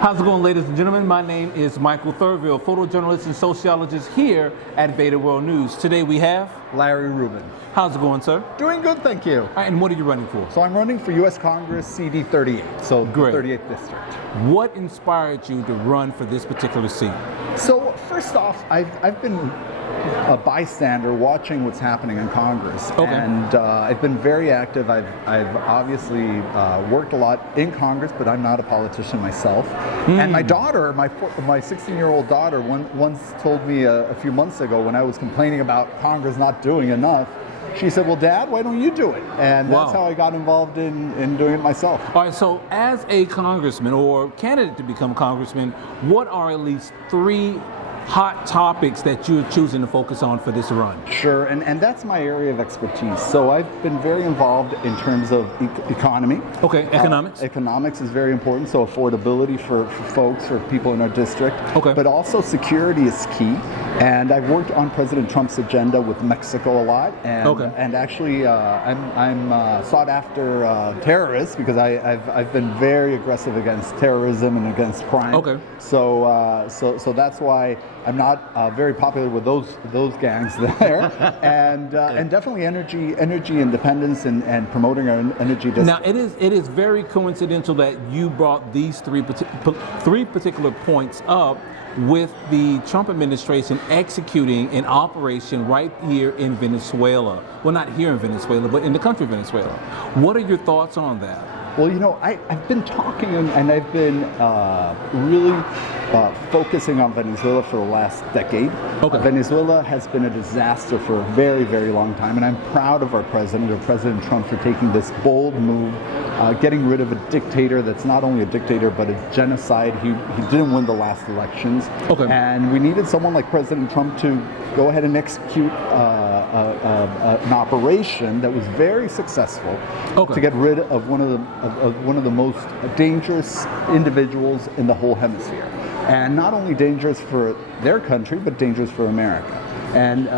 How's it going, ladies and gentlemen? My name is Michael Thurville, photojournalist and sociologist here at VEDA World News. Today we have Larry Rubin. How's it going, sir? Doing good, thank you. All right, and what are you running for? So I'm running for U.S. Congress CD 38, so the Great. 38th district. What inspired you to run for this particular seat? So first off, I've been a bystander watching what's happening in Congress, and I've been very active. I've obviously worked a lot in Congress, but I'm not a politician myself. And my daughter, my 16-year-old daughter, once told me a few months ago when I was complaining about Congress not doing enough, she said, well, Dad, why don't you do it? And that's how I got involved in doing it myself. All right, so as a congressman or candidate to become congressman, what are at least 3 hot topics that you're choosing to focus on for this run? Sure, and that's my area of expertise. So I've been very involved in terms of economy. Okay, economics. Economics is very important, so affordability for folks, for people in our district. Okay. But also security is key. And I've worked on President Trump's agenda with Mexico a lot. And actually, I'm sought after terrorists because I've been very aggressive against terrorism and against crime. Okay. So that's why I'm not very popular with those gangs there, and definitely energy independence and promoting our energy. Now it is very coincidental that you brought these three particular points up with the Trump administration executing an operation right here in Venezuela. Well, not here in Venezuela, but in the country of Venezuela. What are your thoughts on that? Well, you know, I've been talking and I've been really focusing on Venezuela for the last decade. Okay. Venezuela has been a disaster for a very, very long time, and I'm proud of our president, Trump, for taking this bold move, getting rid of a dictator that's not only a dictator but a genocide. He didn't win the last elections, and we needed someone like President Trump to go ahead and execute an operation that was very successful to get rid of one of the most dangerous individuals in the whole hemisphere. And not only dangerous for their country, but dangerous for America. And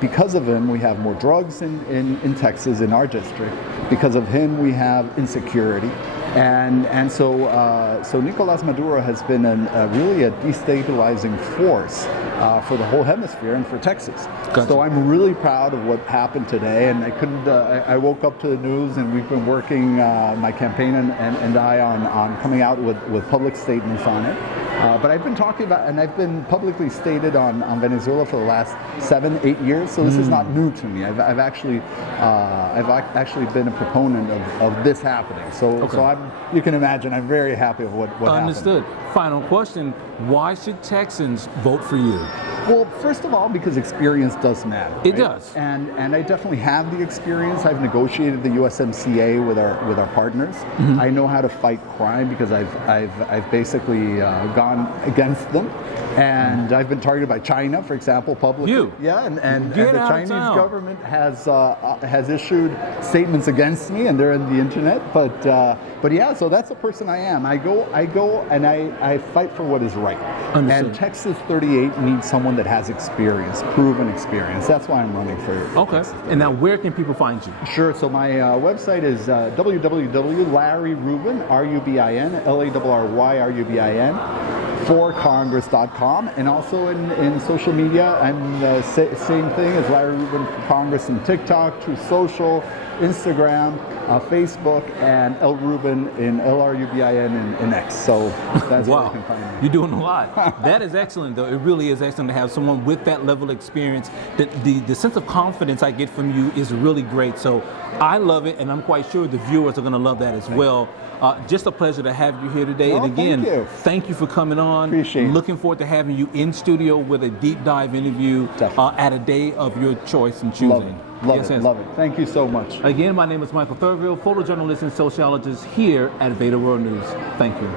because of him, we have more drugs in Texas, in our district. Because of him, we have insecurity. And so Nicolás Maduro has been really a destabilizing force for the whole hemisphere and for Texas. Gotcha. So I'm really proud of what happened today, and I woke up to the news, and we've been working, my campaign and I, on coming out with public statements on it. But I've been talking about, and I've been publicly stated on Venezuela for the last 7-8 years, so this is not new to me. I've actually been a proponent of this happening. So you can imagine I'm very happy of what happened. Understood. Final question, why should Texans vote for you? Well, first of all, because experience does matter. It right? does. And I definitely have the experience. I've negotiated the USMCA with our partners. I know how to fight crime because I've basically gone against them. And I've been targeted by China, for example, publicly. And the Chinese government has issued statements against me, and they're in the internet. But yeah, so that's the person I am. I go and I fight for what is right. Understood. And Texas 38 needs someone that has experience, proven experience. That's why I'm running for Texas 38. And now where can people find you? Sure. So my website is www.larryrubin, R-U-B-I-N, L-A-R-R-Y-R-U-B-I-N, forcongress.com, and also in social media, I'm the same thing as Larry Rubin for Congress in TikTok, True Social, Instagram, Facebook, and L Rubin in L-R-U-B-I-N in X. So that's where you can find me. You're doing a lot. That is excellent, though. It really is excellent to have someone with that level of experience. The sense of confidence I get from you is really great. So I love it, and I'm quite sure the viewers are going to love that as well. Just a pleasure to have you here today. And again, thank you for coming on. Appreciate it. Looking forward to having you in studio with a deep dive interview at a day of your choice and choosing. Love it. Thank you so much. Again, my name is Michael Thurville, photojournalist and sociologist here at VEDA World News. Thank you.